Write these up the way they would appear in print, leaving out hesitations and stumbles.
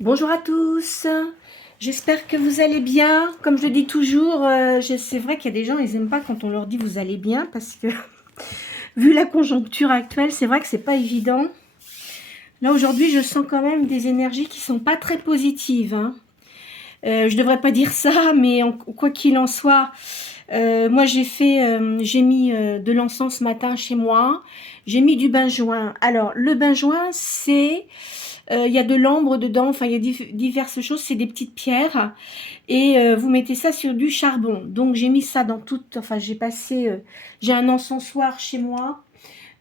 Bonjour à tous, j'espère que vous allez bien. Comme je le dis toujours, c'est vrai qu'il y a des gens, ils n'aiment pas quand on leur dit vous allez bien, parce que vu la conjoncture actuelle, c'est vrai que c'est pas évident. Là aujourd'hui, je sens quand même des énergies qui sont pas très positives, hein. Je devrais pas dire ça, mais quoi qu'il en soit, moi j'ai mis de l'encens ce matin chez moi, j'ai mis du benjoin. Alors le benjoin, c'est il y a de l'ambre dedans, enfin il y a diverses choses, c'est des petites pierres et vous mettez ça sur du charbon. Donc j'ai mis ça dans toute, enfin j'ai un encensoir chez moi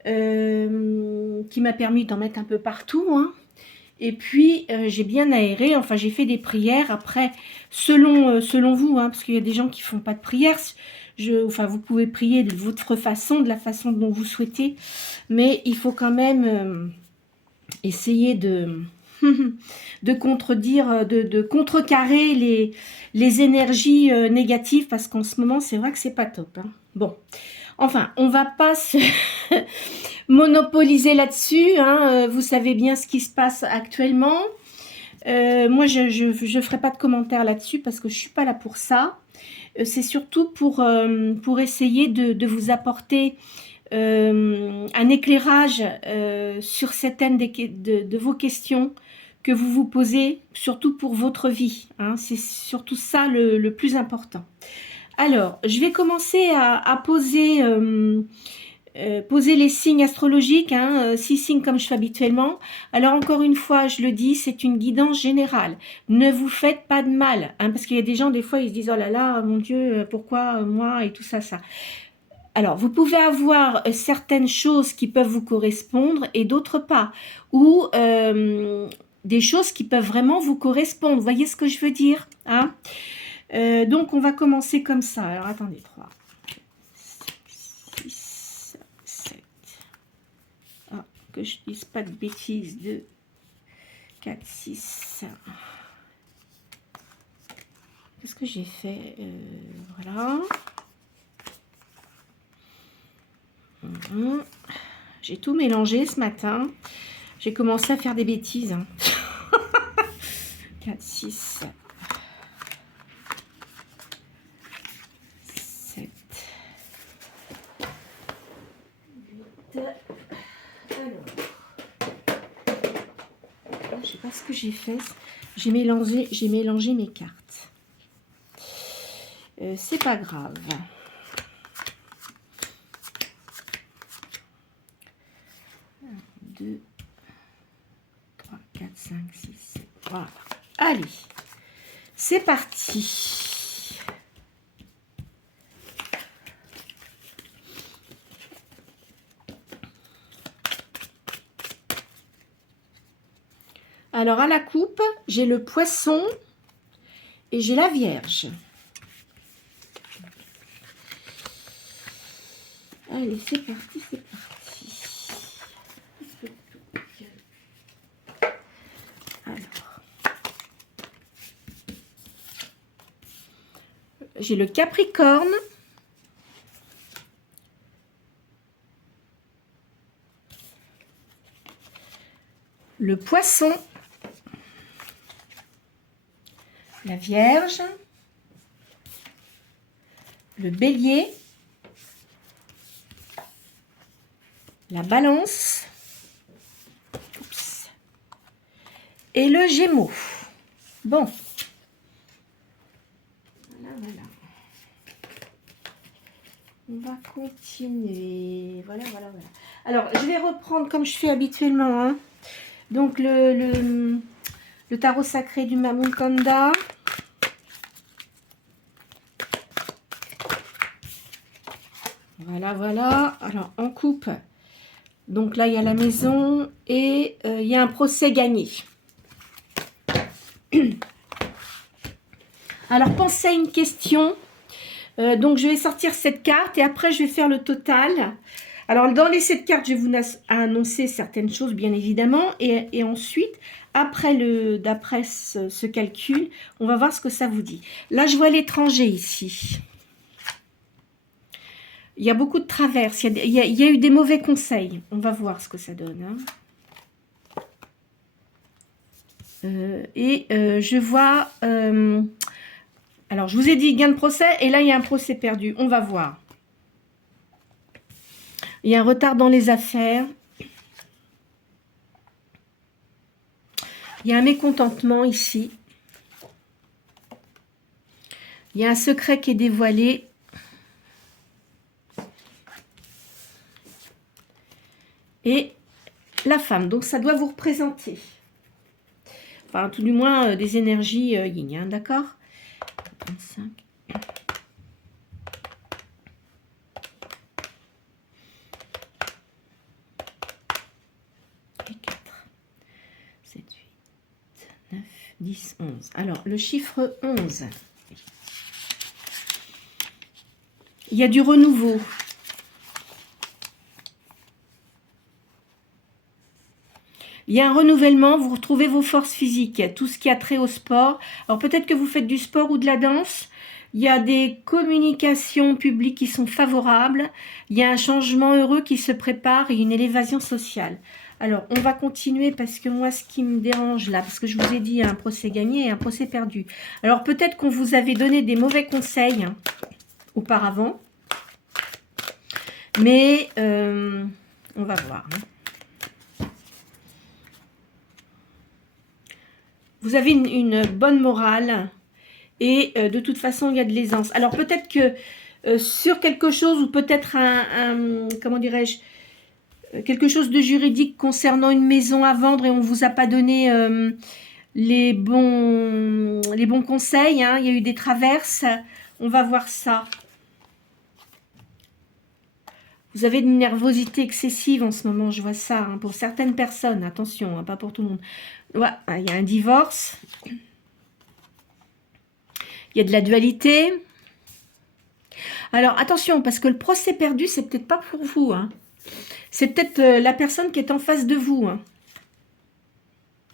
qui m'a permis d'en mettre un peu partout, hein. Et puis j'ai bien aéré, enfin j'ai fait des prières. Après, selon vous, hein, parce qu'il y a des gens qui font pas de prières, enfin vous pouvez prier de votre façon, de la façon dont vous souhaitez, mais il faut quand même essayer de de contredire, de contrecarrer les énergies négatives, parce qu'en ce moment c'est vrai que c'est pas top, hein. Bon, enfin on va pas se monopoliser là-dessus, hein. Vous savez bien ce qui se passe actuellement. Moi je ferai pas de commentaires là-dessus parce que je suis pas là pour ça. C'est surtout pour essayer de vous apporter un éclairage sur certaines de vos questions que vous vous posez, surtout pour votre vie, hein. C'est surtout ça le plus important. Alors, je vais commencer à poser les signes astrologiques, hein, 6 signes comme je fais habituellement. Alors encore une fois, je le dis, c'est une guidance générale. Ne vous faites pas de mal, hein, parce qu'il y a des gens, des fois, ils se disent « Oh là là, mon Dieu, pourquoi moi ?» et tout ça, ça. Alors, vous pouvez avoir certaines choses qui peuvent vous correspondre et d'autres pas. Ou des choses qui peuvent vraiment vous correspondre. Vous voyez ce que je veux dire, hein? Donc, on va commencer comme ça. Alors, attendez, 3, 6, 7. Ah, que je dise pas de bêtises. 2, 4, 6. Qu'est-ce que j'ai fait? Voilà. J'ai tout mélangé ce matin. J'ai commencé à faire des bêtises, hein. 4, 6, 7, 8. Alors, je sais pas ce que j'ai fait. J'ai mélangé mes cartes. C'est pas grave. 2, 3, 4, 5, 6, 7. Voilà. Allez, c'est parti. Alors, à la coupe, j'ai le poisson et j'ai la Vierge. Allez, c'est parti, c'est parti. Alors, j'ai le Capricorne, le Poisson, la Vierge, le Bélier, la Balance, oups, et le Gémeaux. Bon. Voilà, voilà. On va continuer. Voilà, voilà, voilà. Alors, je vais reprendre comme je fais habituellement, hein. Donc, le tarot sacré du Mamoun Konda. Voilà, voilà. Alors, en coupe. Donc là, il y a la maison et il y a un procès gagné. Alors, pensez à une question. Donc, je vais sortir cette carte et après, je vais faire le total. Alors, dans les 7 cartes, je vais vous annoncer certaines choses, bien évidemment. Et ensuite, d'après ce calcul, on va voir ce que ça vous dit. Là, je vois l'étranger ici. Il y a beaucoup de traverses. Il y a eu des mauvais conseils. On va voir ce que ça donne, hein. Je vois... alors, je vous ai dit gain de procès, et là, il y a un procès perdu. On va voir. Il y a un retard dans les affaires. Il y a un mécontentement ici. Il y a un secret qui est dévoilé. Et la femme, donc ça doit vous représenter. Enfin, tout du moins, des énergies yin, hein, d'accord? 35. Et 4. 7, 8, 9, 10, 11. Alors, le chiffre 11. Il y a du renouveau. Il y a un renouvellement, vous retrouvez vos forces physiques, tout ce qui a trait au sport. Alors peut-être que vous faites du sport ou de la danse. Il y a des communications publiques qui sont favorables. Il y a un changement heureux qui se prépare et une élévation sociale. Alors, on va continuer parce que moi, ce qui me dérange là, parce que je vous ai dit, il y a un procès gagné et un procès perdu. Alors peut-être qu'on vous avait donné des mauvais conseils hein, auparavant. Mais on va voir. Hein. Vous avez une bonne morale et de toute façon, il y a de l'aisance. Alors peut-être que sur quelque chose ou peut-être comment dirais-je, quelque chose de juridique concernant une maison à vendre et on ne vous a pas donné les bons conseils. Hein. Il y a eu des traverses. On va voir ça. Vous avez une nervosité excessive en ce moment, je vois ça. Hein, pour certaines personnes, attention, hein, pas pour tout le monde. Ouais, il y a un divorce. Il y a de la dualité. Alors, attention, parce que le procès perdu, c'est peut-être pas pour vous. Hein. C'est peut-être la personne qui est en face de vous. Hein.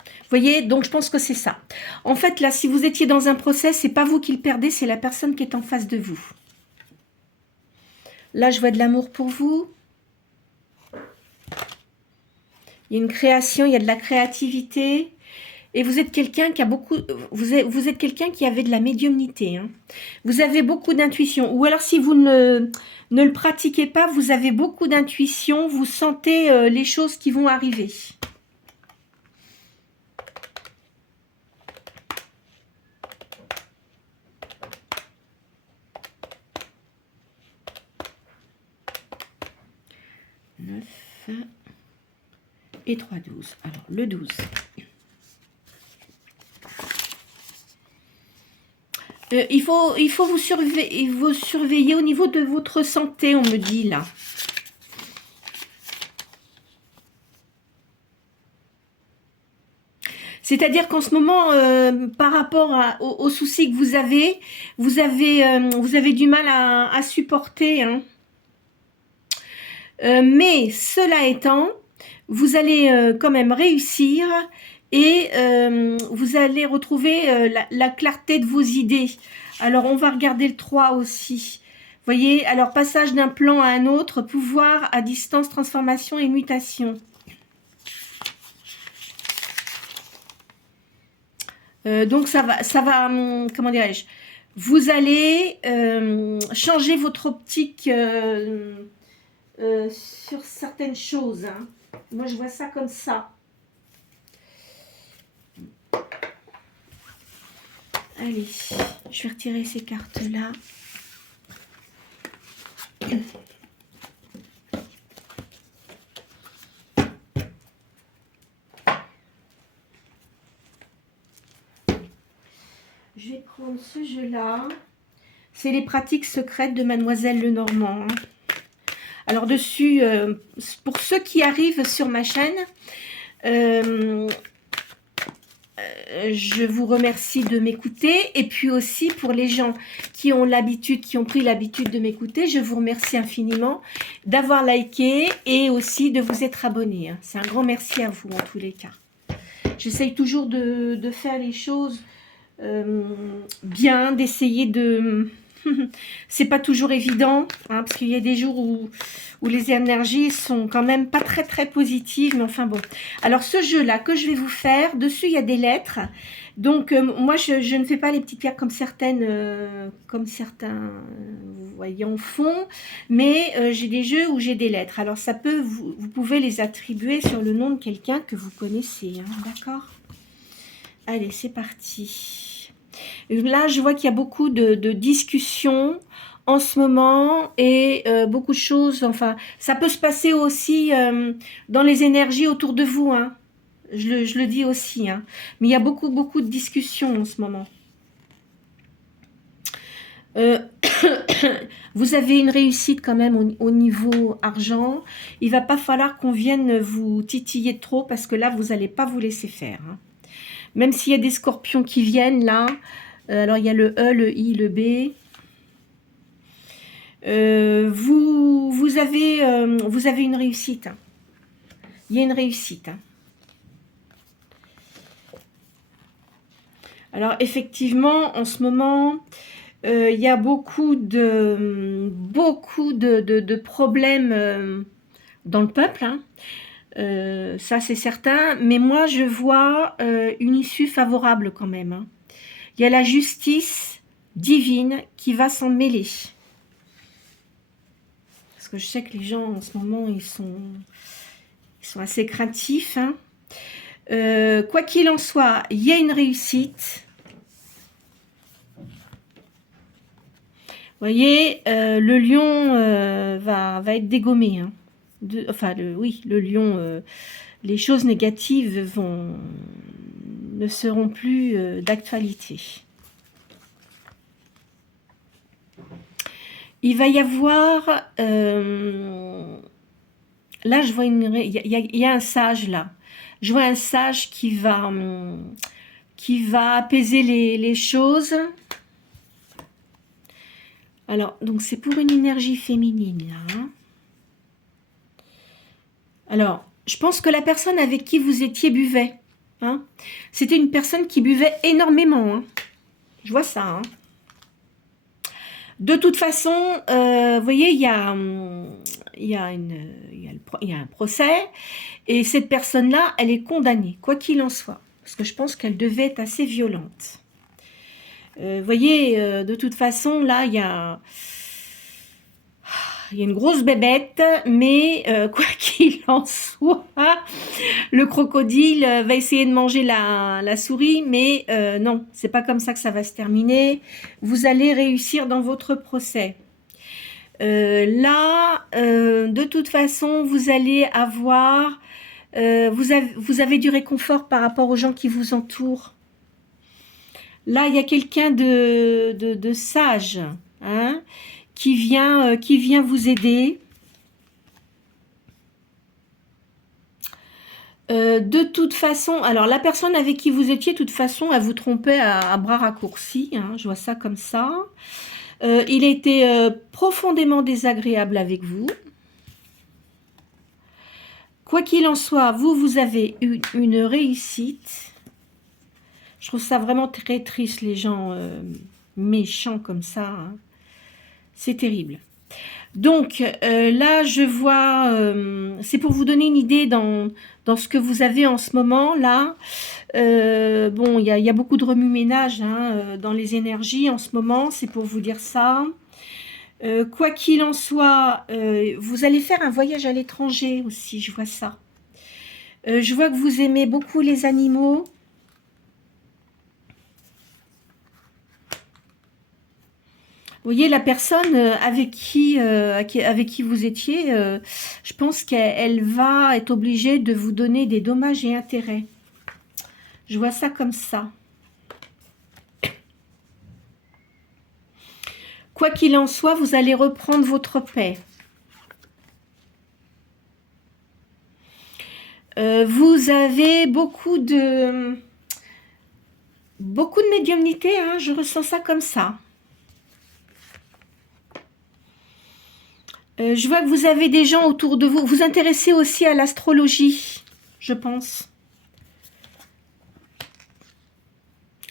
Vous voyez, donc je pense que c'est ça. En fait, là, si vous étiez dans un procès, c'est pas vous qui le perdez, c'est la personne qui est en face de vous. Là, je vois de l'amour pour vous. Il y a une création, il y a de la créativité. Et vous êtes quelqu'un qui a beaucoup... Vous êtes quelqu'un qui avait de la médiumnité. Hein. Vous avez beaucoup d'intuition. Ou alors, si vous ne le pratiquez pas, vous avez beaucoup d'intuition. Vous sentez les choses qui vont arriver. Et 3, 12. Alors, le 12. Il faut vous surveiller au niveau de votre santé, on me dit là. C'est-à-dire qu'en ce moment, par rapport aux soucis que vous avez du mal à supporter. Hein. Mais cela étant, vous allez quand même réussir et vous allez retrouver la clarté de vos idées. Alors, on va regarder le 3 aussi. Vous voyez, alors passage d'un plan à un autre, pouvoir à distance, transformation et mutation. Donc, ça va comment dirais-je, vous allez changer votre optique sur certaines choses. Hein. Moi, je vois ça comme ça. Allez, je vais retirer ces cartes-là. Je vais prendre ce jeu-là. C'est les pratiques secrètes de Mademoiselle Lenormand. Alors dessus, pour ceux qui arrivent sur ma chaîne, je vous remercie de m'écouter. Et puis aussi pour les gens qui ont pris l'habitude de m'écouter, je vous remercie infiniment d'avoir liké et aussi de vous être abonné. Hein. C'est un grand merci à vous en tous les cas. J'essaye toujours de faire les choses bien, d'essayer de C'est pas toujours évident, hein, parce qu'il y a des jours où les énergies sont quand même pas très très positives, mais enfin bon. Alors ce jeu-là que je vais vous faire, dessus il y a des lettres. Donc moi je ne fais pas les petites pierres comme certains vous voyez en fond, mais j'ai des jeux où j'ai des lettres. Alors ça peut, vous pouvez les attribuer sur le nom de quelqu'un que vous connaissez, hein, d'accord? Allez, c'est parti. Là, je vois qu'il y a beaucoup de discussions en ce moment et beaucoup de choses. Enfin, ça peut se passer aussi dans les énergies autour de vous. Hein. Je le dis aussi. Hein. Mais il y a beaucoup de discussions en ce moment. Vous avez une réussite quand même au niveau argent. Il va pas falloir qu'on vienne vous titiller trop parce que là, vous n'allez pas vous laisser faire. Hein. Même s'il y a des scorpions qui viennent là, alors il y a le E, le I, le B. Vous avez une réussite. Hein. Il y a une réussite. Hein. Alors effectivement, en ce moment, il y a beaucoup de problèmes dans le peuple. Hein. Ça c'est certain. Mais moi je vois une issue favorable quand même. Hein. Il y a la justice divine qui va s'en mêler. Parce que je sais que les gens en ce moment, ils sont assez craintifs. Hein. Quoi qu'il en soit, il y a une réussite. Vous voyez, le lion va être dégommé. Hein. Le lion, les choses négatives ne seront plus d'actualité. Il va y avoir, là je vois il y a un sage là. Je vois un sage qui va apaiser les choses. Alors, donc c'est pour une énergie féminine là. Hein. Alors, je pense que la personne avec qui vous étiez buvait. Hein. C'était une personne qui buvait énormément. Hein. Je vois ça. Hein. De toute façon, vous voyez, il y a un procès et cette personne-là, elle est condamnée, quoi qu'il en soit. Parce que je pense qu'elle devait être assez violente. Vous voyez, de toute façon, là, il y a une grosse bébête, mais quoi qu'il en soit, le crocodile va essayer de manger la souris, mais non, c'est pas comme ça que ça va se terminer. Vous allez réussir dans votre procès. De toute façon, vous allez avoir, vous avez du réconfort par rapport aux gens qui vous entourent. Là, il y a quelqu'un de sage, hein, qui vient vous aider. De toute façon, alors la personne avec qui vous étiez, de toute façon, elle vous trompait à bras raccourcis, hein, je vois ça comme ça. Il était profondément désagréable avec vous. Quoi qu'il en soit, vous avez eu une réussite. Je trouve ça vraiment très triste, les gens méchants comme ça. Hein. C'est terrible. Donc, là, je vois... c'est pour vous donner une idée dans ce que vous avez en ce moment, là. Bon, il y a beaucoup de remue-ménage hein, dans les énergies en ce moment. C'est pour vous dire ça. Quoi qu'il en soit, vous allez faire un voyage à l'étranger aussi, je vois ça. Je vois que vous aimez beaucoup les animaux. Vous voyez, la personne avec qui vous étiez, je pense qu'elle va être obligée de vous donner des dommages et intérêts. Je vois ça comme ça. Quoi qu'il en soit, vous allez reprendre votre paix. Vous avez beaucoup de médiumnité, hein, je ressens ça comme ça. Je vois que vous avez des gens autour de vous. Vous intéressez aussi à l'astrologie, je pense.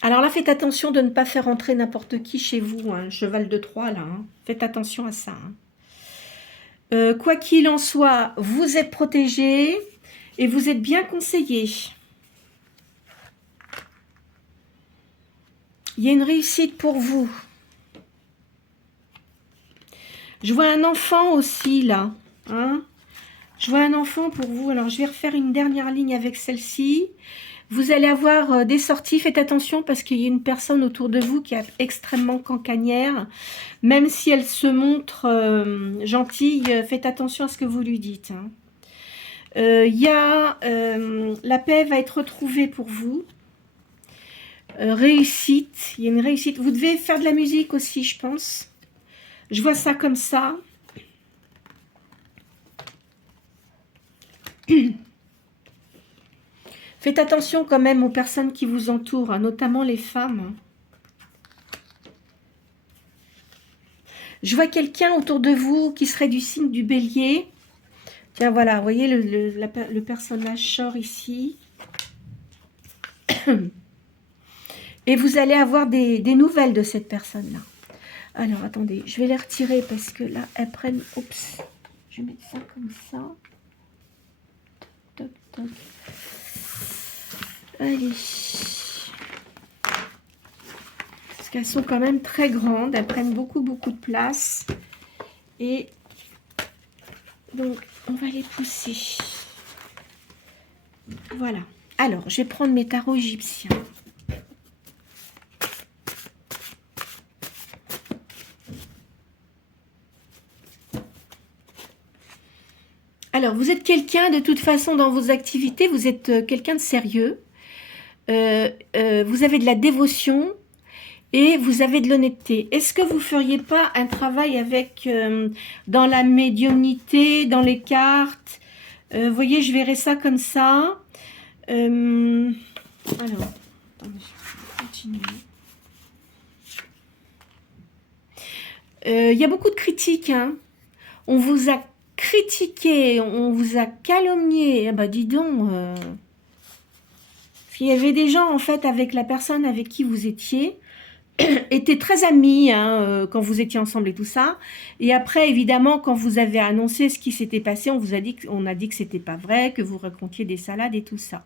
Alors là, faites attention de ne pas faire entrer n'importe qui chez vous, hein, cheval de Troie, là. Hein. Faites attention à ça. Hein. Quoi qu'il en soit, vous êtes protégé et vous êtes bien conseillé. Il y a une réussite pour vous. Je vois un enfant aussi, là. Hein. Je vois un enfant pour vous. Alors, je vais refaire une dernière ligne avec celle-ci. Vous allez avoir des sorties. Faites attention parce qu'il y a une personne autour de vous qui est extrêmement cancanière. Même si elle se montre gentille, faites attention à ce que vous lui dites. Hein. La paix va être retrouvée pour vous. Réussite. Il y a une réussite. Vous devez faire de la musique aussi, je pense. Je vois ça comme ça. Faites attention quand même aux personnes qui vous entourent, hein, notamment les femmes. Je vois quelqu'un autour de vous qui serait du signe du bélier. Tiens, voilà, vous voyez le personnage sort ici. Et vous allez avoir des nouvelles de cette personne-là. Alors, attendez, je vais les retirer parce que là, elles prennent... Oups, je vais mettre ça comme ça. Toc, toc. Allez. Parce qu'elles sont quand même très grandes. Elles prennent beaucoup de place. Et donc, on va les pousser. Voilà. Alors, je vais prendre mes tarots égyptiens. Alors, vous êtes quelqu'un, de toute façon, dans vos activités, vous êtes quelqu'un de sérieux. Vous avez de la dévotion et vous avez de l'honnêteté. Est-ce que vous ne feriez pas un travail avec, dans la médiumnité, dans les cartes? Vous voyez, je verrais ça comme ça. Alors, attendez, je vais continuer. Il y a beaucoup de critiques. Hein. On vous a critiqué, on vous a calomnié. Ah bah dis donc. Parce qu'il y avait des gens, en fait, avec la personne avec qui vous étiez, étaient très amis hein, quand vous étiez ensemble et tout ça. Et après, évidemment, quand vous avez annoncé ce qui s'était passé, on a dit que c'était pas vrai, que vous racontiez des salades et tout ça.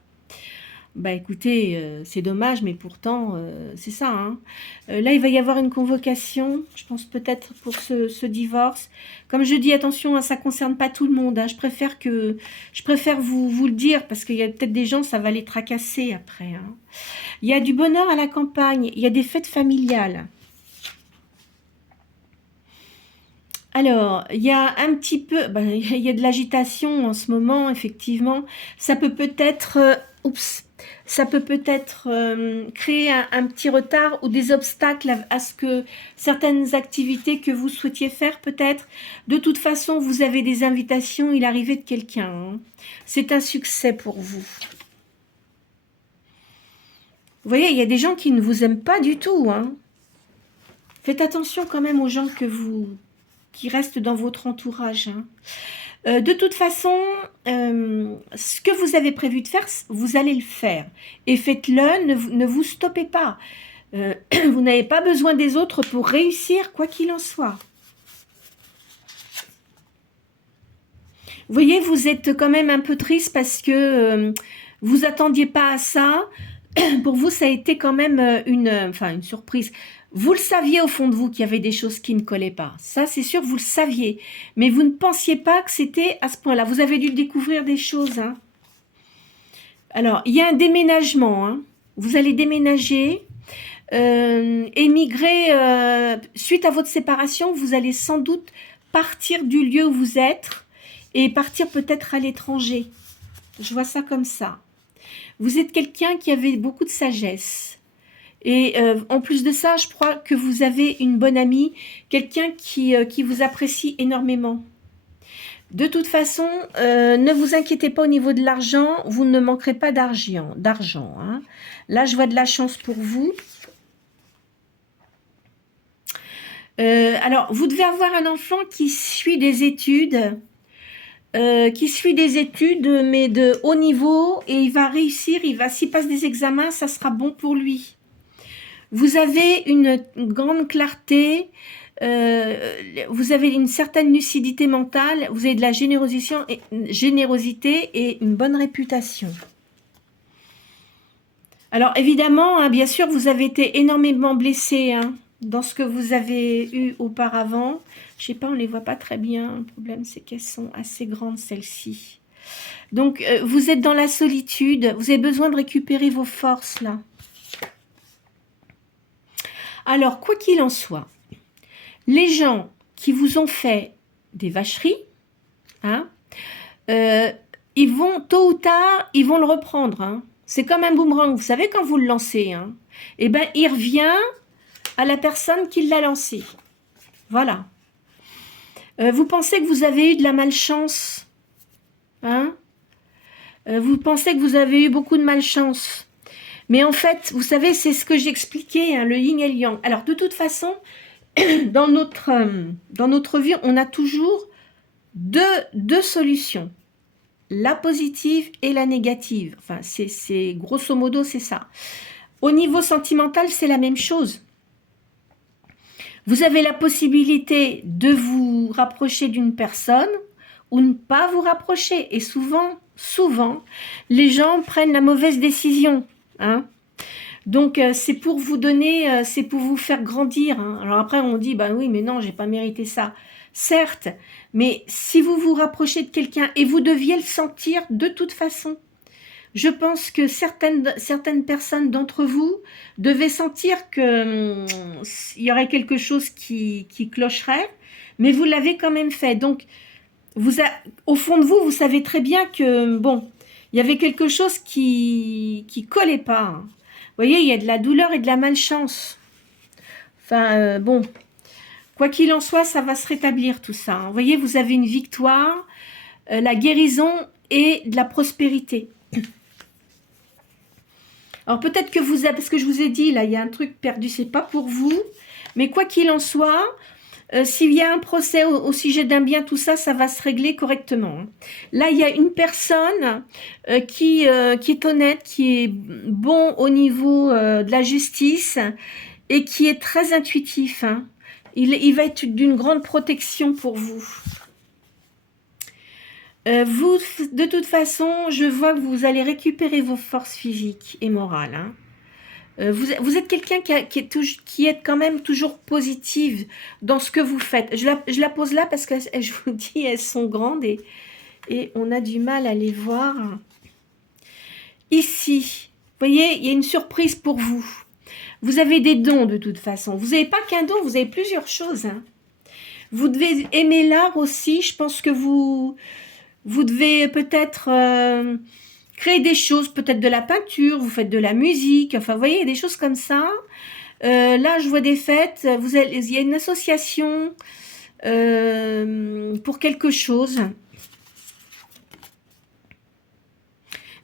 Bah écoutez, c'est dommage, mais pourtant, c'est ça. Hein. Là, il va y avoir une convocation, je pense peut-être pour ce divorce. Comme je dis, attention, hein, ça ne concerne pas tout le monde. Hein. Je préfère vous le dire, parce qu'il y a peut-être des gens, ça va les tracasser après. Hein. Il y a du bonheur à la campagne, il y a des fêtes familiales. Alors, il y a un petit peu, il y a de l'agitation en ce moment, effectivement. Ça peut peut-être, ça peut peut-être créer un petit retard ou des obstacles à ce que certaines activités que vous souhaitiez faire peut-être. De toute façon, vous avez des invitations, il arrivait de quelqu'un. Hein. C'est un succès pour vous. Vous voyez, il y a des gens qui ne vous aiment pas du tout. Hein. Faites attention quand même aux gens qui restent dans votre entourage. Hein. De toute façon, ce que vous avez prévu de faire, vous allez le faire. Et faites-le, ne vous stoppez pas. Vous n'avez pas besoin des autres pour réussir, quoi qu'il en soit. Vous voyez, vous êtes quand même un peu triste parce que vous attendiez pas à ça. Pour vous, ça a été quand même une surprise. Vous le saviez au fond de vous qu'il y avait des choses qui ne collaient pas. Ça, c'est sûr, vous le saviez. Mais vous ne pensiez pas que c'était à ce point-là. Vous avez dû découvrir des choses. Hein. Alors, il y a un déménagement. Hein. Vous allez déménager, émigrer. Suite à votre séparation, vous allez sans doute partir du lieu où vous êtes et partir peut-être à l'étranger. Je vois ça comme ça. Vous êtes quelqu'un qui avait beaucoup de sagesse. Et en plus de ça, je crois que vous avez une bonne amie, quelqu'un qui vous apprécie énormément. De toute façon, ne vous inquiétez pas au niveau de l'argent, vous ne manquerez pas d'argent. Hein. Là, je vois de la chance pour vous. Alors, vous devez avoir un enfant qui suit des études, mais de haut niveau, et il va réussir, s'il passe des examens, ça sera bon pour lui. Vous avez une grande clarté, vous avez une certaine lucidité mentale, vous avez de la générosité et une bonne réputation. Alors évidemment, hein, bien sûr, vous avez été énormément blessé hein, dans ce que vous avez eu auparavant. Je sais pas, on les voit pas très bien. Le problème, c'est qu'elles sont assez grandes, celles-ci. Donc, vous êtes dans la solitude. Vous avez besoin de récupérer vos forces, là. Alors, quoi qu'il en soit, les gens qui vous ont fait des vacheries, hein, ils vont, tôt ou tard, ils vont le reprendre. Hein. C'est comme un boomerang. Vous savez, quand vous le lancez, hein, eh ben, il revient à la personne qui l'a lancé. Voilà. Vous pensez que vous avez eu de la malchance, hein? Vous pensez que vous avez eu beaucoup de malchance. Mais en fait, vous savez, c'est ce que j'expliquais, hein, le yin et le yang. Alors, de toute façon, dans notre vie, on a toujours deux solutions. La positive et la négative. Enfin, c'est grosso modo, c'est ça. Au niveau sentimental, c'est la même chose. Vous avez la possibilité de vous rapprocher d'une personne ou ne pas vous rapprocher. Et souvent, les gens prennent la mauvaise décision. Hein. Donc, c'est pour vous donner, c'est pour vous faire grandir. Hein. Alors après, on dit, ben oui, mais non, j'ai pas mérité ça. Certes, mais si vous vous rapprochez de quelqu'un, et vous deviez le sentir de toute façon, je pense que certaines personnes d'entre vous devaient sentir que il y aurait quelque chose qui clocherait, mais vous l'avez quand même fait. Donc, au fond de vous, vous savez très bien que, bon, il y avait quelque chose qui collait pas. Hein. Vous voyez, il y a de la douleur et de la malchance. Enfin, bon, quoi qu'il en soit, ça va se rétablir tout ça. Hein. Vous voyez, vous avez une victoire, la guérison et de la prospérité. Alors peut-être que vous avez, parce que je vous ai dit, là, il y a un truc perdu, c'est pas pour vous, mais quoi qu'il en soit, s'il y a un procès au sujet d'un bien, tout ça, ça va se régler correctement. Là, il y a une personne qui est honnête, qui est bon au niveau de la justice et qui est très intuitif. Hein. Il va être d'une grande protection pour vous. Vous, de toute façon, je vois que vous allez récupérer vos forces physiques et morales. Hein. Vous êtes quelqu'un qui est quand même toujours positive dans ce que vous faites. Je la pose là parce que je vous dis, elles sont grandes et on a du mal à les voir. Ici, vous voyez, il y a une surprise pour vous. Vous avez des dons de toute façon. Vous n'avez pas qu'un don, vous avez plusieurs choses. Hein. Vous devez aimer l'art aussi. Je pense que vous devez peut-être créer des choses, peut-être de la peinture, vous faites de la musique, enfin, vous voyez, des choses comme ça. Là, je vois des fêtes, il y a une association pour quelque chose.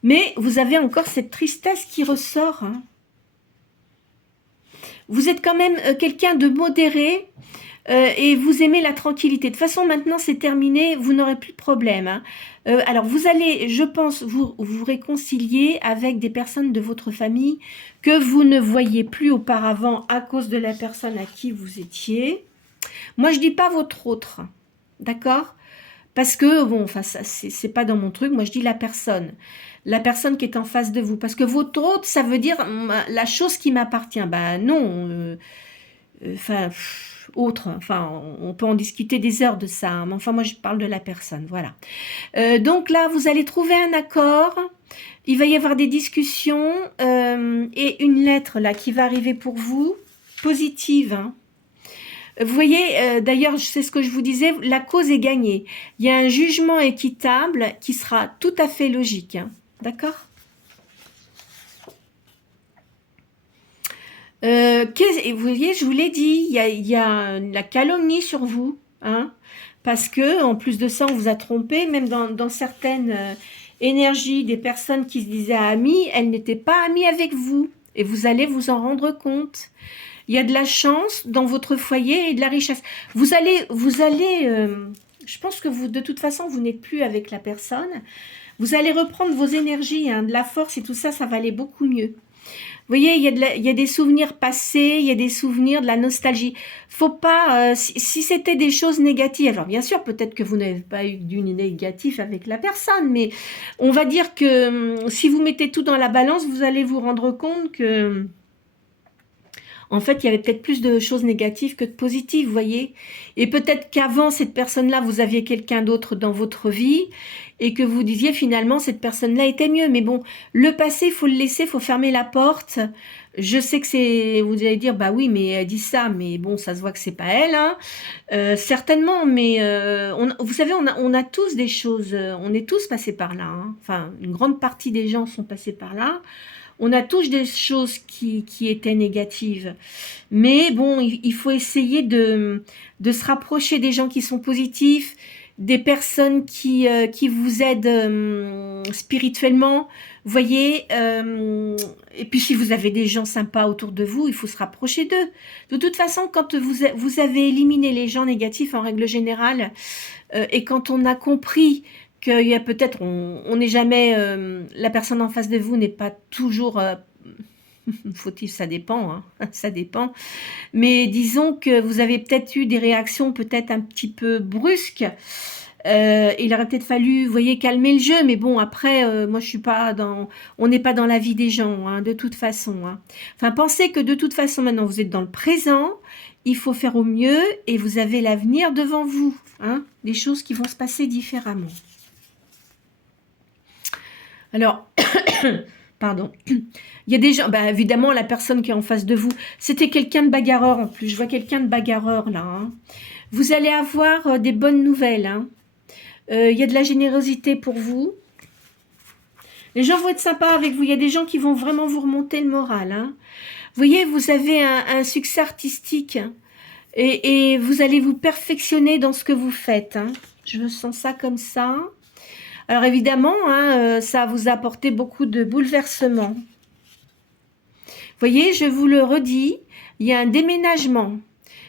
Mais vous avez encore cette tristesse qui ressort. Hein. Vous êtes quand même quelqu'un de modéré, et vous aimez la tranquillité. De toute façon, maintenant, c'est terminé, vous n'aurez plus de problème. Hein. Alors, vous allez, je pense, vous réconcilier avec des personnes de votre famille que vous ne voyiez plus auparavant à cause de la personne à qui vous étiez. Moi, je dis pas votre autre, d'accord? Parce que, bon, enfin, c'est pas dans mon truc, moi, je dis la personne qui est en face de vous. Parce que votre autre, ça veut dire la chose qui m'appartient. Ben non, enfin... autre, enfin on peut en discuter des heures de ça, hein, mais enfin moi je parle de la personne, voilà. Donc là vous allez trouver un accord, il va y avoir des discussions et une lettre là qui va arriver pour vous, positive. Hein. Vous voyez, d'ailleurs c'est ce que je vous disais, la cause est gagnée. Il y a un jugement équitable qui sera tout à fait logique, hein, d'accord ? Vous voyez, je vous l'ai dit, il y a la calomnie sur vous, hein, parce que en plus de ça, on vous a trompé, même dans certaines énergies, des personnes qui se disaient amies, elles n'étaient pas amies avec vous, et vous allez vous en rendre compte. Il y a de la chance dans votre foyer et de la richesse. Vous allez, je pense que vous, de toute façon, vous n'êtes plus avec la personne. Vous allez reprendre vos énergies, hein, de la force et tout ça, ça va aller beaucoup mieux. Vous voyez, il y a des souvenirs passés, il y a des souvenirs, de la nostalgie. Faut pas, si c'était des choses négatives, alors bien sûr, peut-être que vous n'avez pas eu du négatif avec la personne, mais on va dire que si vous mettez tout dans la balance, vous allez vous rendre compte que en fait, il y avait peut-être plus de choses négatives que de positives, vous voyez. Et peut-être qu'avant, cette personne-là, vous aviez quelqu'un d'autre dans votre vie et que vous disiez finalement, cette personne-là était mieux. Mais bon, le passé, il faut le laisser, il faut fermer la porte. Je sais que c'est... Vous allez dire, bah oui, mais elle dit ça, mais bon, ça se voit que c'est pas elle. Hein. Certainement, mais vous savez, on a tous des choses, on est tous passés par là. Hein. Enfin, une grande partie des gens sont passés par là. On a tous des choses qui étaient négatives. Mais bon, il faut essayer de se rapprocher des gens qui sont positifs, des personnes qui vous aident spirituellement. Vous voyez, et puis si vous avez des gens sympas autour de vous, il faut se rapprocher d'eux. De toute façon, quand vous avez éliminé les gens négatifs en règle générale, et quand on a compris qu'il y a peut-être, on n'est jamais, la personne en face de vous n'est pas toujours fautive, ça dépend, hein, ça dépend. Mais disons que vous avez peut-être eu des réactions peut-être un petit peu brusques. Il aurait peut-être fallu, vous voyez, calmer le jeu. Mais bon, après, moi, je suis pas dans, on n'est pas dans la vie des gens, hein, de toute façon. Hein. Enfin, pensez que de toute façon, maintenant, vous êtes dans le présent. Il faut faire au mieux et vous avez l'avenir devant vous. Hein, des choses qui vont se passer différemment. Alors, pardon, il y a des gens, bah, évidemment, la personne qui est en face de vous, c'était quelqu'un de bagarreur en plus. Je vois quelqu'un de bagarreur là. Hein. Vous allez avoir des bonnes nouvelles. Hein. Il y a de la générosité pour vous. Les gens vont être sympas avec vous. Il y a des gens qui vont vraiment vous remonter le moral. Hein. Vous voyez, vous avez un succès artistique et vous allez vous perfectionner dans ce que vous faites. Hein. Je sens ça comme ça. Alors évidemment, hein, ça vous a apporté beaucoup de bouleversements. Vous voyez, je vous le redis, il y a un déménagement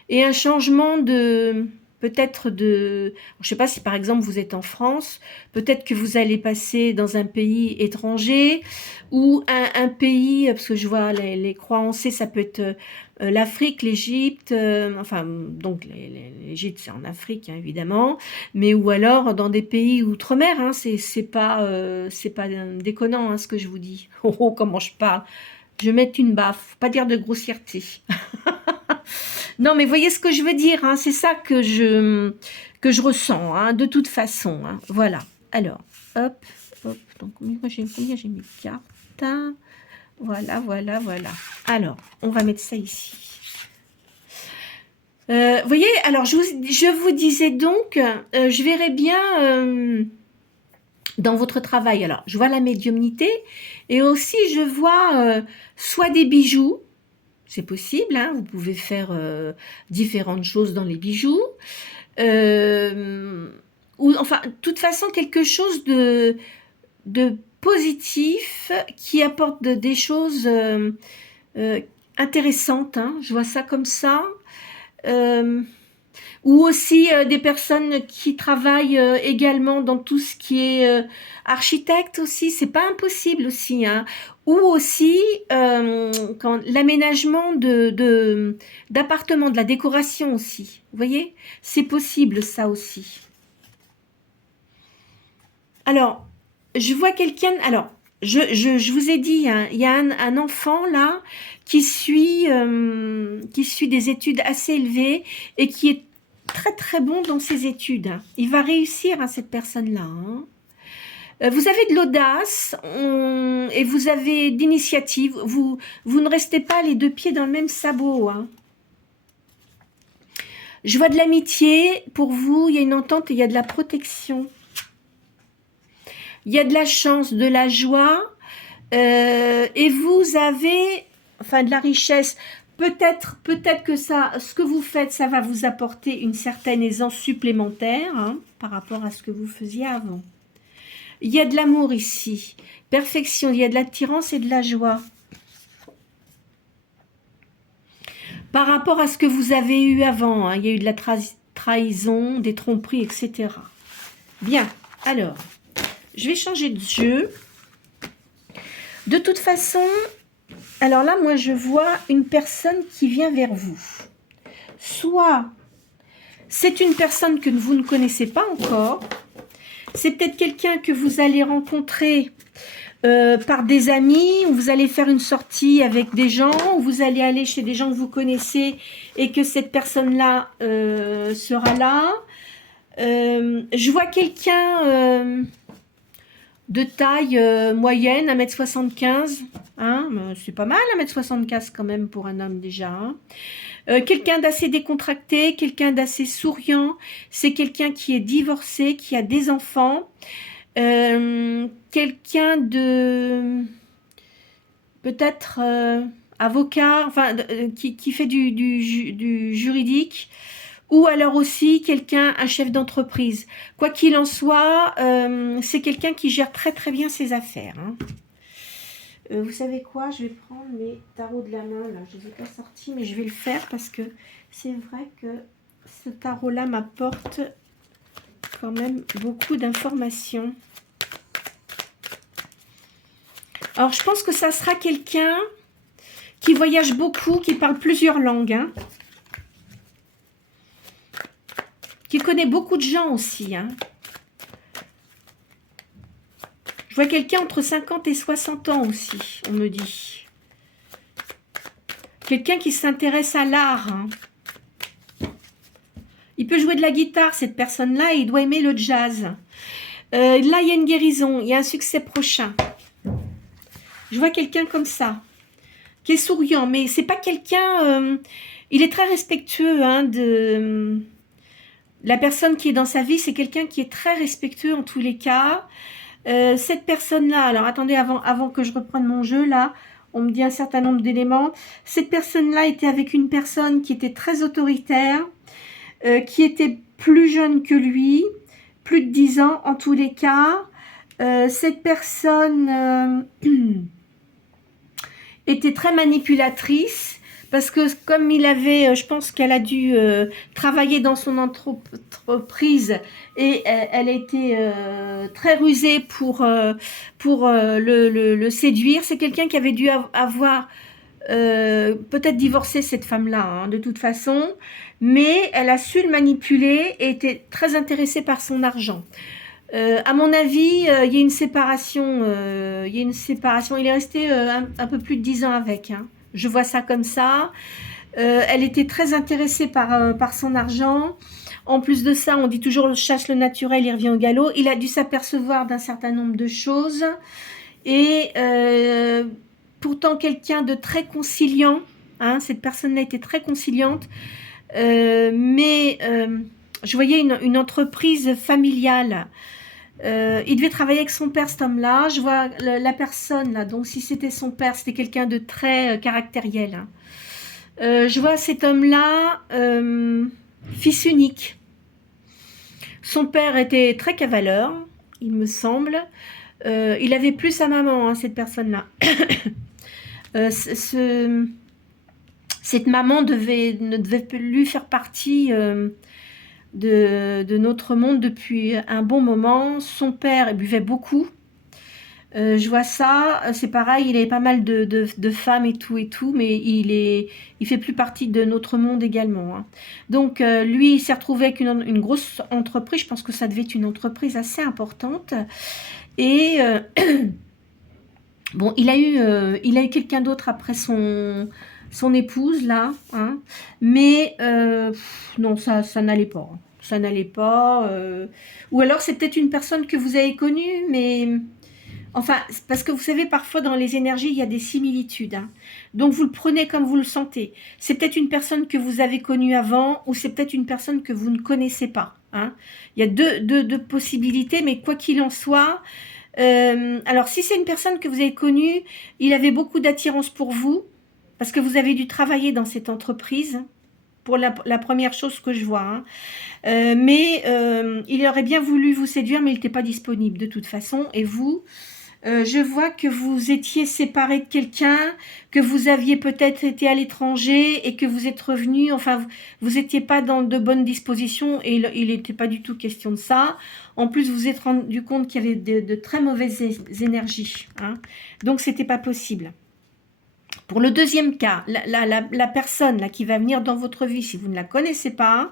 et un changement de... Peut-être de... Je ne sais pas si par exemple vous êtes en France, peut-être que vous allez passer dans un pays étranger ou un pays, parce que je vois les croix en C, ça peut être l'Afrique, l'Égypte, enfin donc l'Égypte c'est en Afrique hein, évidemment, mais ou alors dans des pays outre-mer, hein, c'est pas déconnant hein, ce que je vous dis. Oh, oh comment je parle, je vais mettre une baffe, pas dire de grossièreté. Non, mais voyez ce que je veux dire, hein, c'est ça que je ressens, hein, de toute façon. Hein, voilà. Alors, hop, hop. Donc, combien j'ai mis de cartes. Voilà, voilà, voilà. Alors, on va mettre ça ici. Voyez, alors, je vous disais donc, je verrais bien dans votre travail. Alors, je vois la médiumnité et aussi, je vois soit des bijoux. C'est possible, hein, vous pouvez faire différentes choses dans les bijoux. Ou enfin, de toute façon, quelque chose de positif qui apporte des choses intéressantes. Hein, je vois ça comme ça. Ou aussi des personnes qui travaillent également dans tout ce qui est architecte aussi, c'est pas impossible aussi. Hein. Ou aussi l'aménagement d'appartements, de la décoration aussi. Vous voyez, c'est possible ça aussi. Alors, je vois quelqu'un... Alors, je vous ai dit, hein, il y a un enfant là qui suit des études assez élevées et qui est très très bon dans ses études. Hein. Il va réussir, hein, cette personne-là. Hein. Vous avez de l'audace et vous avez d'initiative. Vous ne restez pas les deux pieds dans le même sabot. Hein. Je vois de l'amitié pour vous. Il y a une entente et il y a de la protection. Il y a de la chance, de la joie. Et vous avez, enfin, de la richesse. Peut-être que ça, ce que vous faites, ça va vous apporter une certaine aisance supplémentaire hein, par rapport à ce que vous faisiez avant. Il y a de l'amour ici, perfection, il y a de l'attirance et de la joie. Par rapport à ce que vous avez eu avant, hein, il y a eu de la trahison, des tromperies, etc. Bien, alors, je vais changer de jeu. De toute façon, Alors là, moi, je vois une personne qui vient vers vous. Soit c'est une personne que vous ne connaissez pas encore. C'est peut-être quelqu'un que vous allez rencontrer par des amis, ou vous allez faire une sortie avec des gens, ou vous allez aller chez des gens que vous connaissez et que cette personne-là sera là. Je vois quelqu'un de taille moyenne, 1m75. Hein, c'est pas mal 1m75 quand même pour un homme déjà. Hein. Quelqu'un d'assez décontracté, quelqu'un d'assez souriant. C'est quelqu'un qui est divorcé, qui a des enfants. Quelqu'un de peut-être avocat, enfin qui fait du juridique, ou alors aussi quelqu'un, un chef d'entreprise. Quoi qu'il en soit, c'est quelqu'un qui gère très très bien ses affaires. Hein. Vous savez quoi, je vais prendre mes tarots de la main, là, je ne les ai pas sortis, mais je vais le faire parce que c'est vrai que ce tarot-là m'apporte quand même beaucoup d'informations. Alors, je pense que ça sera quelqu'un qui voyage beaucoup, qui parle plusieurs langues, hein, qui connaît beaucoup de gens aussi. Hein. Je vois quelqu'un entre 50 et 60 ans aussi, on me dit. Quelqu'un qui s'intéresse à l'art. Hein. Il peut jouer de la guitare, cette personne-là, et il doit aimer le jazz. Là, il y a une guérison, il y a un succès prochain. Je vois quelqu'un comme ça, qui est souriant, mais c'est pas quelqu'un... il est très respectueux hein, de... La personne qui est dans sa vie, c'est quelqu'un qui est très respectueux en tous les cas. Cette personne-là, alors attendez, avant que je reprenne mon jeu, là, on me dit un certain nombre d'éléments. Cette personne-là était avec une personne qui était très autoritaire, qui était plus jeune que lui, plus de 10 ans en tous les cas. Cette personne était très manipulatrice, parce que comme il avait, je pense qu'elle a dû travailler dans son entreprise et elle a été très rusée pour le séduire. C'est quelqu'un qui avait dû avoir peut-être divorcé cette femme-là, hein, de toute façon, mais elle a su le manipuler et était très intéressée par son argent. À mon avis, il y a une séparation. Il est resté un peu plus de 10 ans avec. Hein. Je vois ça comme ça. Elle était très intéressée par son argent. En plus de ça, on dit toujours chasse le naturel, il revient au galop. Il a dû s'apercevoir d'un certain nombre de choses. Et pourtant, quelqu'un de très conciliant. Hein, cette personne-là était très conciliante. Mais je voyais une entreprise familiale. Il devait travailler avec son père, cet homme-là. Je vois la personne, là. Donc, si c'était son père, c'était quelqu'un de très caractériel. Hein. Je vois cet homme-là, fils unique. Son père était très cavaleur, il me semble. Il avait plus sa maman, hein, cette personne-là. Cette maman ne devait plus faire partie... de notre monde depuis un bon moment. Son père buvait beaucoup. Je vois ça, c'est pareil, il avait pas mal de femmes et tout, mais il fait plus partie de notre monde également. Hein. Donc lui, il s'est retrouvé avec une grosse entreprise, je pense que ça devait être une entreprise assez importante. Et bon, il a eu quelqu'un d'autre après son épouse, là, hein, mais non, ça n'allait pas. Hein. Ça n'allait pas. Ou alors, c'est peut-être une personne que vous avez connue, mais... Enfin, parce que vous savez, parfois, dans les énergies, il y a des similitudes. Hein. Donc, vous le prenez comme vous le sentez. C'est peut-être une personne que vous avez connue avant, ou c'est peut-être une personne que vous ne connaissez pas. Hein. Il y a deux possibilités, mais quoi qu'il en soit... alors, si c'est une personne que vous avez connue, il avait beaucoup d'attirance pour vous, parce que vous avez dû travailler dans cette entreprise, pour la première chose que je vois. Hein. Mais il aurait bien voulu vous séduire, mais il n'était pas disponible de toute façon. Et vous, je vois que vous étiez séparé de quelqu'un, que vous aviez peut-être été à l'étranger et que vous êtes revenu. Enfin, vous n'étiez pas dans de bonnes dispositions et il n'était pas du tout question de ça. En plus, vous vous êtes rendu compte qu'il y avait de très mauvaises énergies. Hein. Donc, ce n'était pas possible. Pour le deuxième cas, la personne là, qui va venir dans votre vie, si vous ne la connaissez pas,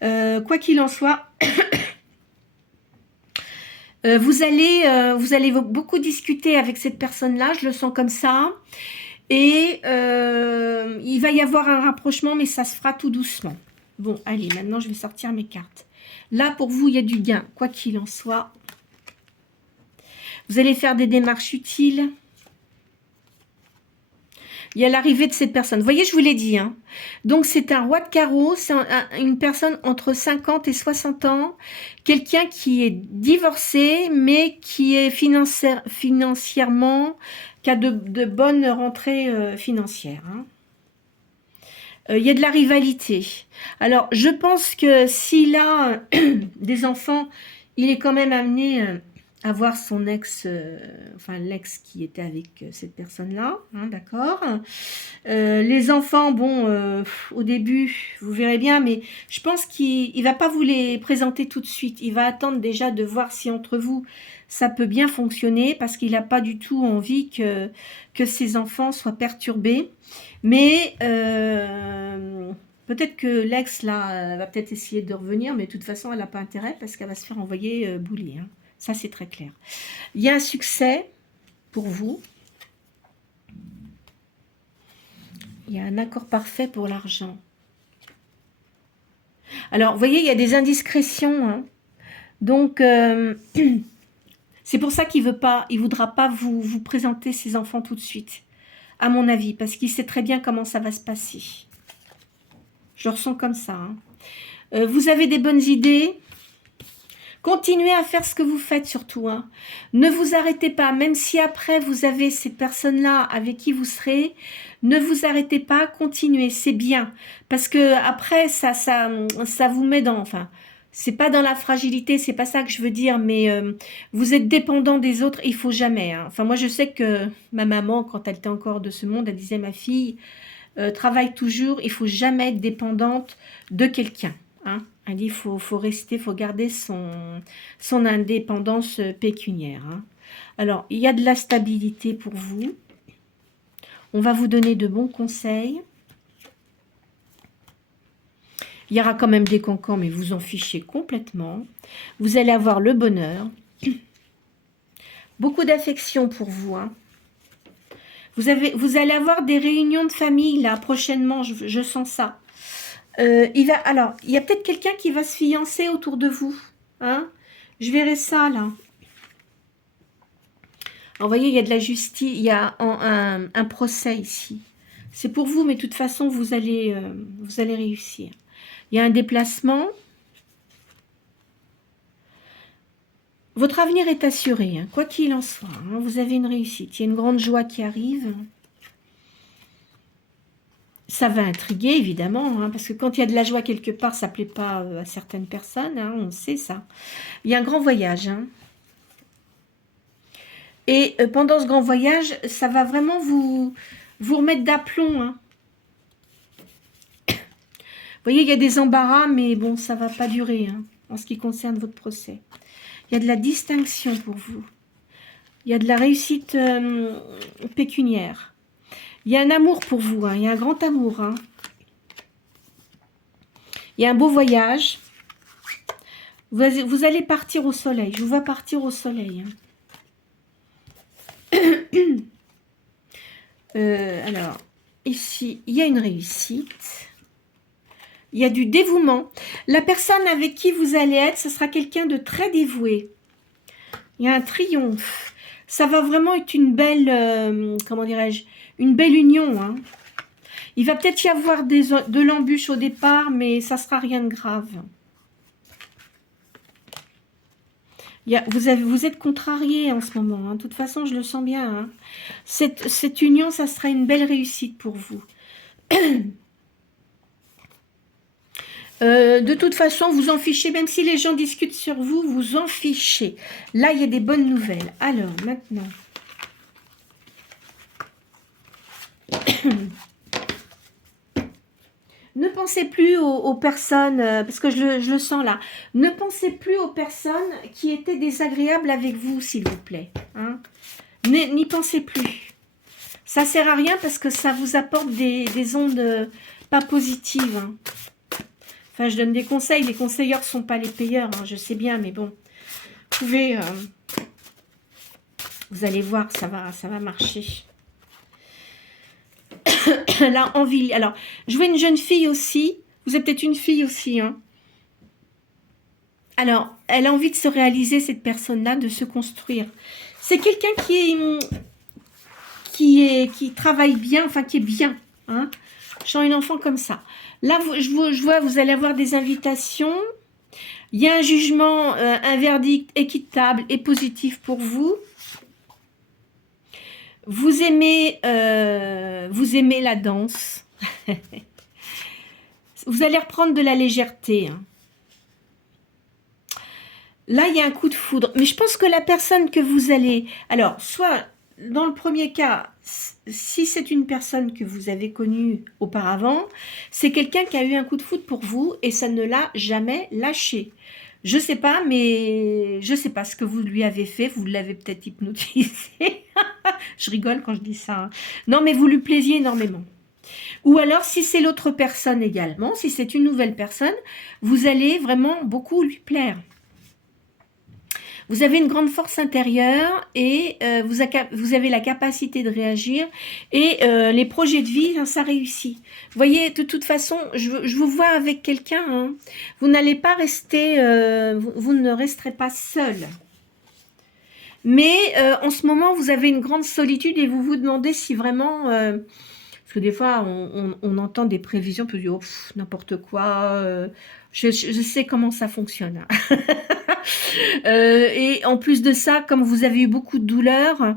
quoi qu'il en soit, vous allez beaucoup discuter avec cette personne-là, je le sens comme ça. Et il va y avoir un rapprochement, mais ça se fera tout doucement. Bon, allez, maintenant je vais sortir mes cartes. Là, pour vous, il y a du gain, quoi qu'il en soit. Vous allez faire des démarches utiles. Il y a l'arrivée de cette personne. Vous voyez, je vous l'ai dit. Hein. Donc, c'est un roi de carreau. C'est une personne entre 50 et 60 ans. Quelqu'un qui est divorcé, mais qui est financièrement, qui a de bonnes rentrées financières. Hein. Il y a de la rivalité. Alors, je pense que s'il a des enfants, il est quand même amené à voir son ex, enfin l'ex qui était avec cette personne-là, hein, d'accord. Les enfants, bon, au début, vous verrez bien, mais je pense qu'il ne va pas vous les présenter tout de suite. Il va attendre déjà de voir si entre vous, ça peut bien fonctionner, parce qu'il n'a pas du tout envie que ses enfants soient perturbés. Mais peut-être que l'ex, là, va peut-être essayer de revenir, mais de toute façon, elle n'a pas intérêt parce qu'elle va se faire envoyer bouler. Hein. Ça, c'est très clair. Il y a un succès pour vous. Il y a un accord parfait pour l'argent. Alors, vous voyez, il y a des indiscrétions. Hein. Donc, c'est pour ça qu'il ne voudra pas vous présenter ses enfants tout de suite. À mon avis, parce qu'il sait très bien comment ça va se passer. Je le ressens comme ça. Hein. Vous avez des bonnes idées. Continuez à faire ce que vous faites surtout. Hein. Ne vous arrêtez pas, même si après vous avez cette personne-là avec qui vous serez, ne vous arrêtez pas, continuez, c'est bien. Parce que après, ça vous met dans... Enfin, c'est pas dans la fragilité, c'est pas ça que je veux dire, mais vous êtes dépendant des autres, il faut jamais. Hein. Enfin, moi, je sais que ma maman, quand elle était encore de ce monde, elle disait, ma fille, travaille toujours, il faut jamais être dépendante de quelqu'un. Hein. Elle dit, il faut rester, il faut garder son indépendance pécuniaire. Hein. Alors, il y a de la stabilité pour vous. On va vous donner de bons conseils. Il y aura quand même des cancans, mais vous en fichez complètement. Vous allez avoir le bonheur. Beaucoup d'affection pour vous. Hein. Vous allez avoir des réunions de famille, là, prochainement. Je sens ça. Alors, il y a peut-être quelqu'un qui va se fiancer autour de vous. Hein. Je verrai ça, là. Alors, vous voyez, il y a de la justice. Il y a un procès ici. C'est pour vous, mais de toute façon, vous allez réussir. Il y a un déplacement. Votre avenir est assuré, hein, quoi qu'il en soit. Hein, vous avez une réussite. Il y a une grande joie qui arrive. Ça va intriguer, évidemment, hein, parce que quand il y a de la joie quelque part, ça ne plaît pas à certaines personnes. Hein, on sait ça. Il y a un grand voyage. Hein. Et pendant ce grand voyage, ça va vraiment vous remettre d'aplomb. Hein. Vous voyez, il y a des embarras, mais bon, ça ne va pas durer hein, en ce qui concerne votre procès. Il y a de la distinction pour vous. Il y a de la réussite pécuniaire. Il y a un amour pour vous. Hein, il y a un grand amour. Hein. Il y a un beau voyage. Vous allez partir au soleil. Je vous vois partir au soleil. Hein. Alors, ici, il y a une réussite. Il y a du dévouement. La personne avec qui vous allez être, ce sera quelqu'un de très dévoué. Il y a un triomphe. Ça va vraiment être une belle, comment dirais-je, une belle union. Hein. Il va peut-être y avoir de l'embûche au départ, mais ça ne sera rien de grave. Vous êtes contrarié en ce moment. Hein. De toute façon, je le sens bien. Hein. Cette union, ça sera une belle réussite pour vous. De toute façon, vous en fichez, même si les gens discutent sur vous, vous en fichez. Là, il y a des bonnes nouvelles. Alors, maintenant. Ne pensez plus aux personnes, parce que je le sens là, ne pensez plus aux personnes qui étaient désagréables avec vous, s'il vous plaît. Hein. N'y pensez plus. Ça sert à rien parce que ça vous apporte des ondes pas positives. Hein. Enfin, je donne des conseils. Les conseilleurs ne sont pas les payeurs, hein, je sais bien, mais bon. Vous pouvez... vous allez voir, ça va marcher. Là, envie. Alors, je vois une jeune fille aussi. Vous êtes peut-être une fille aussi, hein. Alors, elle a envie de se réaliser, cette personne-là, de se construire. C'est quelqu'un qui travaille bien, enfin qui est bien. Hein. Je sens une enfant comme ça. Là, je vois, vous allez avoir des invitations. Il y a un jugement, un verdict équitable et positif pour vous. Vous aimez la danse. Vous allez reprendre de la légèreté. Hein. Là, il y a un coup de foudre. Mais je pense que la personne que vous allez... Alors, soit dans le premier cas, si c'est une personne que vous avez connue auparavant, c'est quelqu'un qui a eu un coup de foudre pour vous et ça ne l'a jamais lâché. Je sais pas, mais je sais pas ce que vous lui avez fait. Vous l'avez peut-être hypnotisé. Je rigole quand je dis ça. Hein. Non, mais vous lui plaisiez énormément. Ou alors, si c'est l'autre personne également, si c'est une nouvelle personne, vous allez vraiment beaucoup lui plaire. Vous avez une grande force intérieure et vous avez la capacité de réagir et les projets de vie, hein, ça réussit. Vous voyez, de toute façon, je vous vois avec quelqu'un, hein, vous n'allez pas rester, vous ne resterez pas seul. Mais en ce moment, vous avez une grande solitude et vous vous demandez si vraiment... parce que des fois, on entend des prévisions, on peut dire, oh, n'importe quoi, je sais comment ça fonctionne. Et en plus de ça, comme vous avez eu beaucoup de douleurs,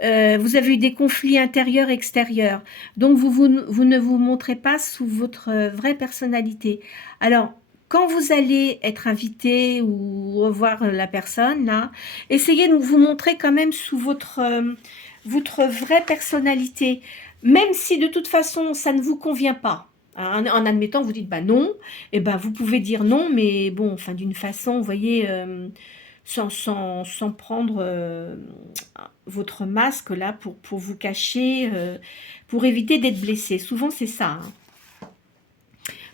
vous avez eu des conflits intérieurs et extérieurs. Donc, vous ne vous montrez pas sous votre vraie personnalité. Alors, quand vous allez être invité ou revoir la personne, là, essayez de vous montrer quand même sous votre vraie personnalité. Même si de toute façon, ça ne vous convient pas. En admettant, vous dites bah non, et ben vous pouvez dire non, mais bon, enfin d'une façon, vous voyez, sans prendre votre masque là pour vous cacher, pour éviter d'être blessé. Souvent c'est ça. Hein.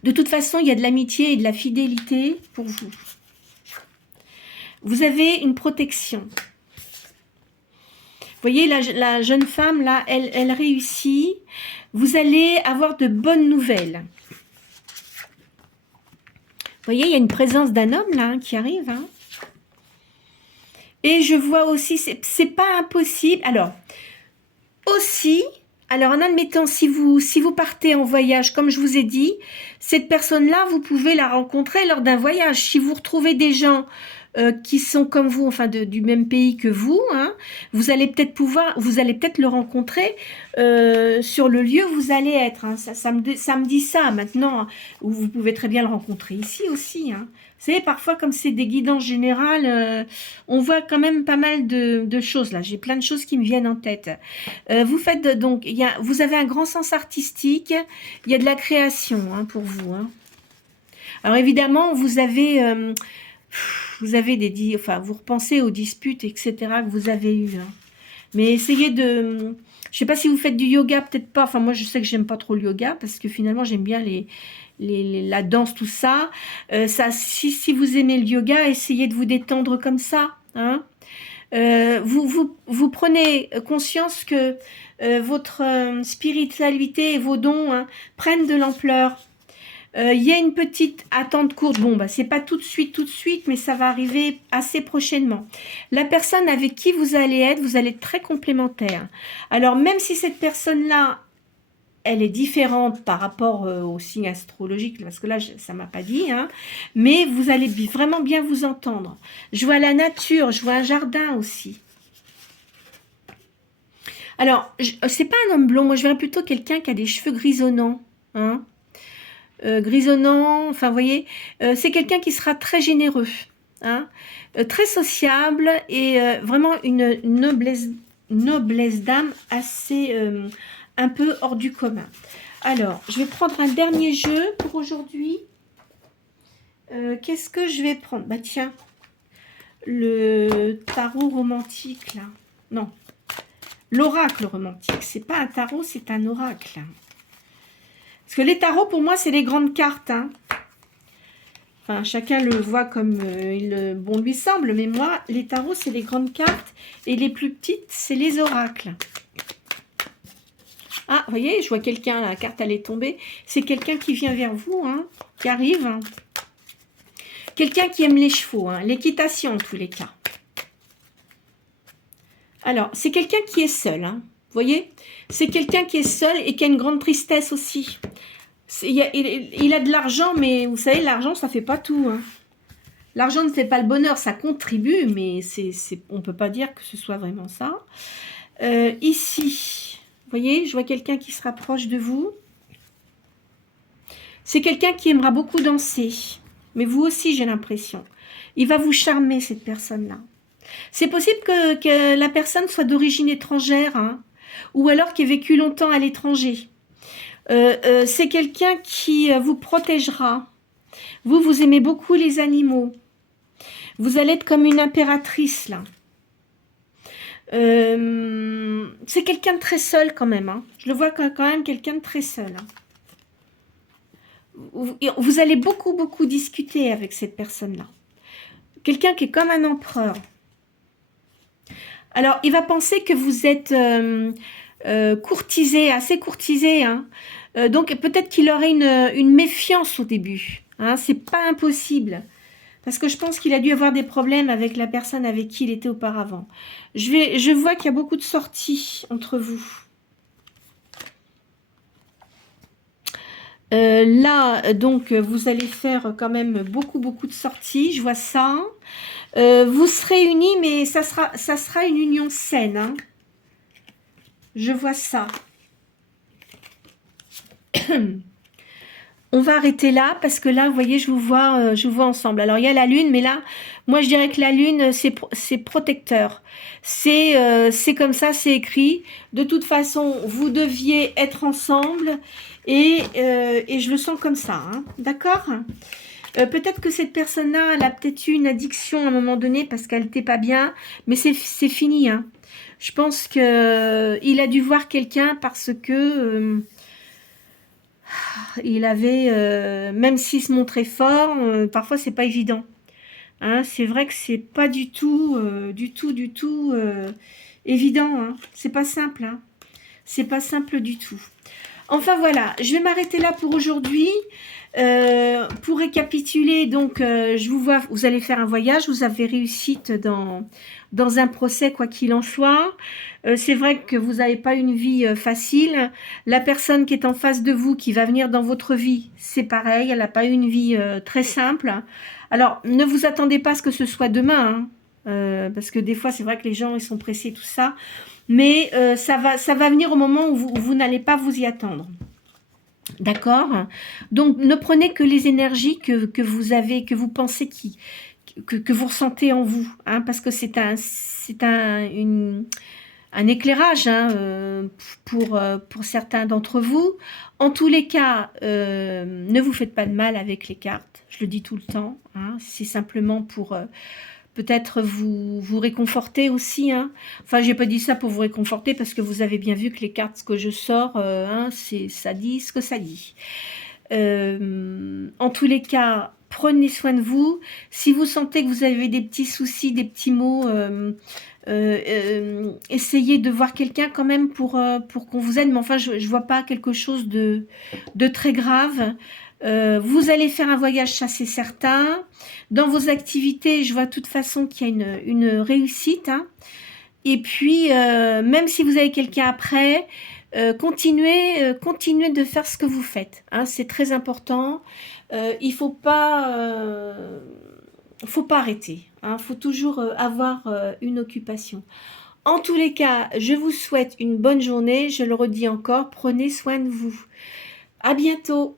De toute façon, il y a de l'amitié et de la fidélité pour vous. Vous avez une protection. Vous voyez, la jeune femme là, elle réussit. Vous allez avoir de bonnes nouvelles. Vous voyez, il y a une présence d'un homme là hein, qui arrive. Hein. Et je vois aussi, c'est pas impossible. Alors, aussi, alors en admettant, si vous partez en voyage, comme je vous ai dit, cette personne-là, vous pouvez la rencontrer lors d'un voyage. Si vous retrouvez des gens qui sont comme vous, enfin du même pays que vous, hein, vous allez peut-être le rencontrer sur le lieu où vous allez être. Hein. Ça me dit ça maintenant. Ou vous pouvez très bien le rencontrer ici aussi. Hein. Vous savez, parfois, comme c'est des guidances générales, on voit quand même pas mal de choses là. J'ai plein de choses qui me viennent en tête. Vous faites donc, vous avez un grand sens artistique. Il y a de la création hein, pour vous. Hein. Alors évidemment, vous avez vous repensez aux disputes, etc. que vous avez eues. Hein. Mais essayez de... Je sais pas si vous faites du yoga, peut-être pas. Enfin, moi, je sais que j'aime pas trop le yoga parce que finalement, j'aime bien la danse, tout ça. Si vous aimez le yoga, essayez de vous détendre comme ça. Hein. Vous prenez conscience que votre spiritualité et vos dons hein, prennent de l'ampleur. Il y a une petite attente courte. Bon, bah, c'est pas tout de suite, mais ça va arriver assez prochainement. La personne avec qui vous allez être très complémentaire. Alors, même si cette personne-là, elle est différente par rapport au signe astrologique, parce que là, ça m'a pas dit, hein, mais vous allez vraiment bien vous entendre. Je vois la nature, je vois un jardin aussi. Alors, c'est pas un homme blond, moi je verrais plutôt quelqu'un qui a des cheveux grisonnants, hein. Grisonnant, enfin vous voyez, c'est quelqu'un qui sera très généreux, hein, très sociable et vraiment une noblesse d'âme assez un peu hors du commun. Alors, je vais prendre un dernier jeu pour aujourd'hui. Qu'est-ce que je vais prendre? Bah tiens, le tarot romantique là. Non. L'oracle romantique, c'est pas un tarot, c'est un oracle. Parce que les tarots, pour moi, c'est les grandes cartes. Hein. Enfin, chacun le voit comme bon lui semble. Mais moi, les tarots, c'est les grandes cartes. Et les plus petites, c'est les oracles. Ah, vous voyez, je vois quelqu'un, la carte, elle est tombée. C'est quelqu'un qui vient vers vous, hein, qui arrive. Hein. Quelqu'un qui aime les chevaux, hein, l'équitation en tous les cas. Alors, c'est quelqu'un qui est seul, hein, vous voyez. C'est quelqu'un qui est seul et qui a une grande tristesse aussi. Il a de l'argent, mais vous savez, l'argent, ça ne fait pas tout. Hein. L'argent ne fait pas le bonheur, ça contribue, mais on ne peut pas dire que ce soit vraiment ça. Ici, vous voyez, je vois quelqu'un qui se rapproche de vous. C'est quelqu'un qui aimera beaucoup danser, mais vous aussi, j'ai l'impression. Il va vous charmer, cette personne-là. C'est possible que la personne soit d'origine étrangère, hein, ou alors qui ait vécu longtemps à l'étranger. C'est quelqu'un qui vous protégera. Vous aimez beaucoup les animaux. Vous allez être comme une impératrice, là. C'est quelqu'un de très seul, quand même. Hein. Je le vois quand même quelqu'un de très seul. Hein. Vous allez beaucoup discuter avec cette personne-là. Quelqu'un qui est comme un empereur. Alors, il va penser que vous êtes courtisé, assez courtisé. Hein. Donc, peut-être qu'il aurait une méfiance au début. Hein. C'est pas impossible. Parce que je pense qu'il a dû avoir des problèmes avec la personne avec qui il était auparavant. Je vois qu'il y a beaucoup de sorties entre vous. Là, donc, vous allez faire quand même beaucoup de sorties. Je vois ça. Vous serez unis, mais ça sera une union saine. Hein. Je vois ça. On va arrêter là parce que là, vous voyez, je vous vois ensemble. Alors, il y a la lune, mais là, moi, je dirais que la lune, c'est protecteur. C'est comme ça, c'est écrit. De toute façon, vous deviez être ensemble et je le sens comme ça. Hein. D'accord ? Peut-être que cette personne-là, elle a peut-être eu une addiction à un moment donné parce qu'elle n'était pas bien, mais c'est fini. Hein. Je pense qu'il a dû voir quelqu'un parce que il avait, même s'il se montrait fort, parfois c'est pas évident. Hein, c'est vrai que c'est pas du tout évident. Hein. C'est pas simple. Hein. C'est pas simple du tout. Enfin voilà, je vais m'arrêter là pour aujourd'hui. Pour récapituler, donc, je vous vois, vous allez faire un voyage, vous avez réussite dans un procès, quoi qu'il en soit. C'est vrai que vous n'avez pas une vie facile. La personne qui est en face de vous, qui va venir dans votre vie, c'est pareil, elle n'a pas eu une vie très simple. Alors, ne vous attendez pas à ce que ce soit demain, hein, parce que des fois, c'est vrai que les gens, ils sont pressés, tout ça. Mais ça va venir au moment où vous n'allez pas vous y attendre. D'accord? Donc, ne prenez que les énergies que vous avez, que vous pensez que vous ressentez en vous, hein, parce que c'est un éclairage hein, pour certains d'entre vous. En tous les cas, ne vous faites pas de mal avec les cartes, je le dis tout le temps. Hein, c'est simplement pour peut-être vous réconforter aussi. Hein. Enfin, je n'ai pas dit ça pour vous réconforter parce que vous avez bien vu que les cartes que je sors, hein, ça dit ce que ça dit. En tous les cas, prenez soin de vous. Si vous sentez que vous avez des petits soucis, des petits maux, essayez de voir quelqu'un quand même pour qu'on vous aide. Mais enfin, je ne vois pas quelque chose de très grave. Vous allez faire un voyage, ça c'est certain. Dans vos activités, je vois de toute façon qu'il y a une réussite. Hein. Et puis, même si vous avez quelqu'un après, continuez de faire ce que vous faites. Hein. C'est très important. Il ne faut pas arrêter. Il faut toujours avoir une occupation. En tous les cas, je vous souhaite une bonne journée. Je le redis encore, prenez soin de vous. À bientôt.